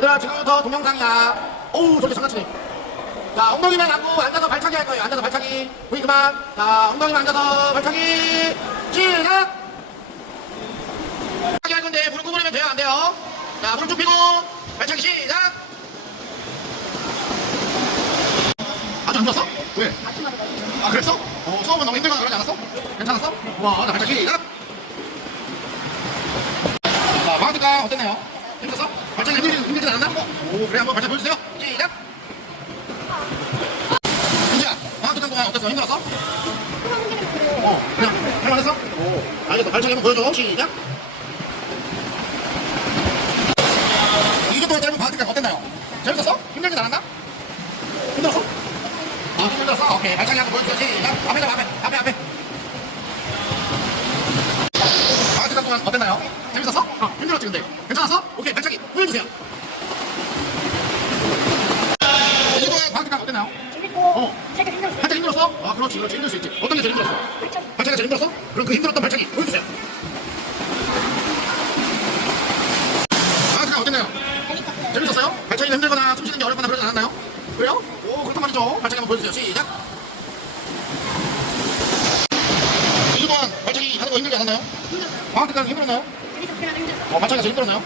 자, 지금부터 동영상이야. 오우, 저기 장난치네. 자, 엉덩이만 안고 앉아서 발차기 할 거예요. 앉아서 발차기. 보이 그만. 자, 엉덩이만 앉아서 발차기. 시작! 발차기 할 건데, 무릎 구부리면 돼요? 안 돼요? 자, 무릎 쭉 펴고, 발차기 시작! 아주 안 좋았어? 왜? 아, 그랬어? 어, 수업은 너무 힘들거나 그러지 않았어? 괜찮았어? 와, 나 발차기 시작! 자, 방학특강 어땠나요? 힘들지 않았나? 어? 오, 그래, 한번 발차기 보여주세요. 시작! 민지야, 방학특강 동안 어땠어? 힘들었어? 어, 그냥 할만했어? 오, 알겠어. 발차기 한번 보여줘. 시작! 2주 동안 짧은 방학특강 어땠나요? 재밌었어? 힘들지 않았나? 힘들었어? 아, 힘들었어? 오케이. 발차기 한번 보여주세요. 시작! 앞에 가, 앞에, 앞에, 앞에. 방학특강 동안 어땠나요? 재밌었어? 어, 힘들었지, 근데. 괜찮았어? 오케이, 발차기 보여주세요. 방학특강 어땠나요? 재밌고 어. 살짝 힘들었어요. 발차기 힘들었어? 아, 그렇지. 그렇지. 힘들 수 있지. 어떤 게 제일 힘들었어? 발차기가 제일 힘들었어? 그럼 그 힘들었던 발차기 보여주세요. 방학특강 어땠나요? 재밌었어요? 발차기가 힘들거나 숨 쉬는 게 어렵거나 그러지 않았나요? 그래요? 오, 그렇단 말이죠. 발차기 한번 보여주세요. 시작. 2주 동안 발차기 하는 거 힘들지 않았나요? 방학특강 힘들었나요? 재밌었어. 그냥 힘들었어. 어, 발차기가 제일 힘들었나요?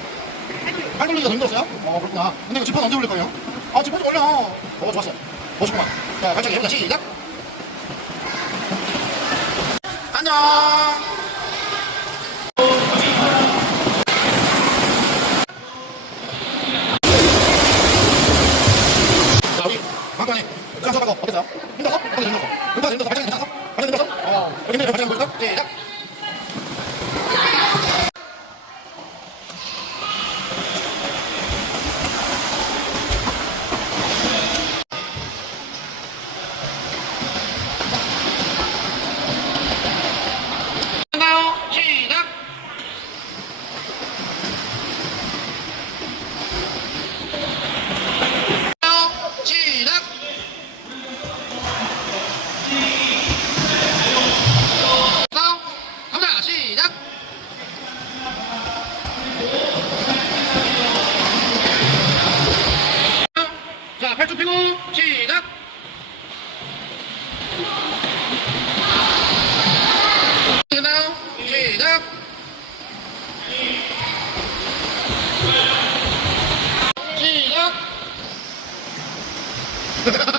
팔 돌리기가 더 힘들었어요? 어, 그렇구나. 근데 이거 지퍼는 언제 올릴 거예요? 아, 좀 올려. 어, 좋았어. 멋있구만. 자, 발차기 해보자. 시작. 안녕. 자, 우리 막간에 수상 수업하고 어땠어요? 힘들었어? 힘들었어? 힘들었어? 발차기 괜찮았어? 발차기 힘들었어? 어, 힘들어 발차기 보여줄까? 시작. 시작. 자, 팔뚝 펴고 시작. 끝나요? 시작. 시작.